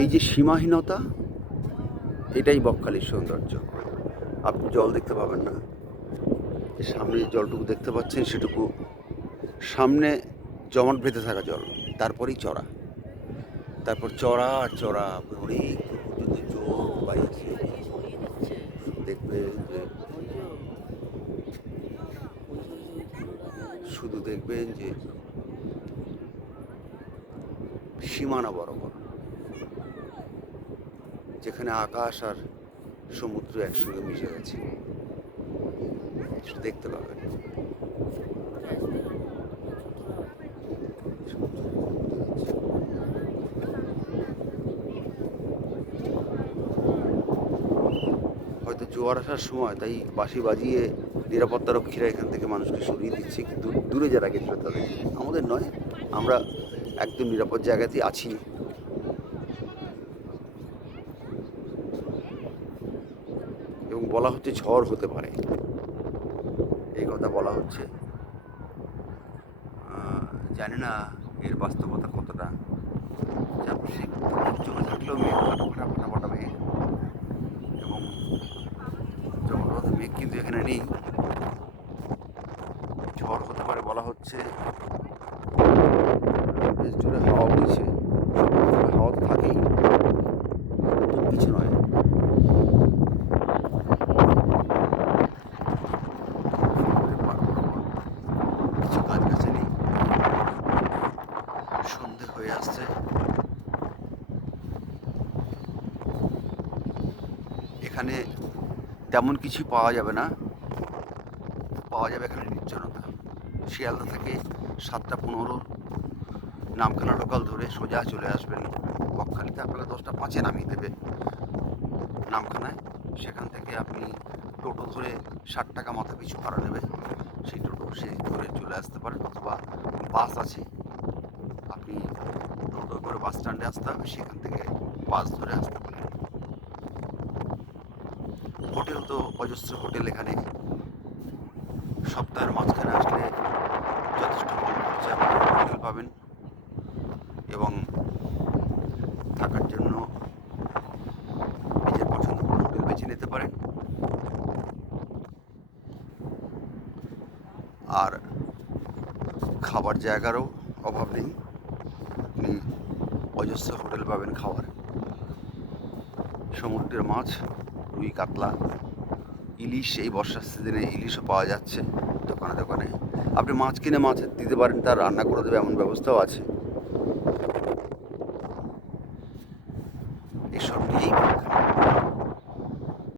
এই যে সীমাহীনতা, এটাই বকখালির সৌন্দর্য। আপনি জল দেখতে পাবেন না, সামনে যে জলটুকু দেখতে পাচ্ছেন সেটুকু সামনে জমাট বেঁধে থাকা জল, তারপরেই চড়া, তারপর চড়া আর চড়া অনেক পর্যন্ত চোখ বাইছে। দেখবেন যে শুধু দেখবেন যে সীমানা বরাবর, যেখানে আকাশ আর সমুদ্র একসঙ্গে মিশে গেছে, দেখতে পাবেন। হয়তো জোয়ার আসার সময় তাই বাঁশি বাজিয়ে নিরাপত্তারক্ষীরা এখান থেকে মানুষকে সরিয়ে দিচ্ছে, কিন্তু দূরে যারা গেছিল তাদের, আমাদের নয়, আমরা একদম নিরাপদ জায়গাতেই আছি। এবং বলা হচ্ছে ঝড় হতে পারে, এই কথা বলা হচ্ছে। জানি না এর বাস্তবতা কতটা। চলে থাকলেও মেঘ ফাটা ফাটা ফাটা মেঘ, এবং জগন্নাথ মেঘ কিন্তু এখানে নেই। ঝড় হতে পারে বলা হচ্ছে। বেশ জোরে হাওয়া বইছে, হাওয়া তো থাকেই, কিছু নয়। কিছু গাছগাছালি, সন্ধে হয়ে আসছে। এখানে তেমন কিছু পাওয়া যাবে না, পাওয়া যাবে এখানে নির্জনতা। শিয়ালদা থেকে 7:15 নামখানা লোকাল ধরে সোজা চলে আসবেন বকখালিতে। আপনাকে 10:05 নামিয়ে দেবে নামখানায়। সেখান থেকে আপনি টোটো ধরে 60 টাকা মাথা পিছু ভাড়া নেবে, সেই টোটো সেই ধরে চলে আসতে পারেন, অথবা বাস আছে, আপনি টোটো করে বাস স্ট্যান্ডে আসতে হবে, সেখান থেকে বাস ধরে আসতে পারেন। হোটেল তো অজস্র হোটেল এখানে, সপ্তাহের মাঝখানে আসলে যথেষ্ট কম খরচে আপনি হোটেল পাবেন, এবং থাকার জন্য নিজের পছন্দ মতো হোটেল বেছে নিতে পারেন। আর খাবার জায়গারও অভাব নেই, আপনি অজস্র হোটেল পাবেন খাওয়ার। সমুদ্রের মাছ, রুই, কাতলা, ইলিশ, এই বর্ষার সিজনে ইলিশও পাওয়া যাচ্ছে দোকানে দোকানে। আপনি মাছ কিনে মাছ দিতে পারেন, তার রান্না করে দেবে এমন ব্যবস্থাও আছে। এসব নিয়েই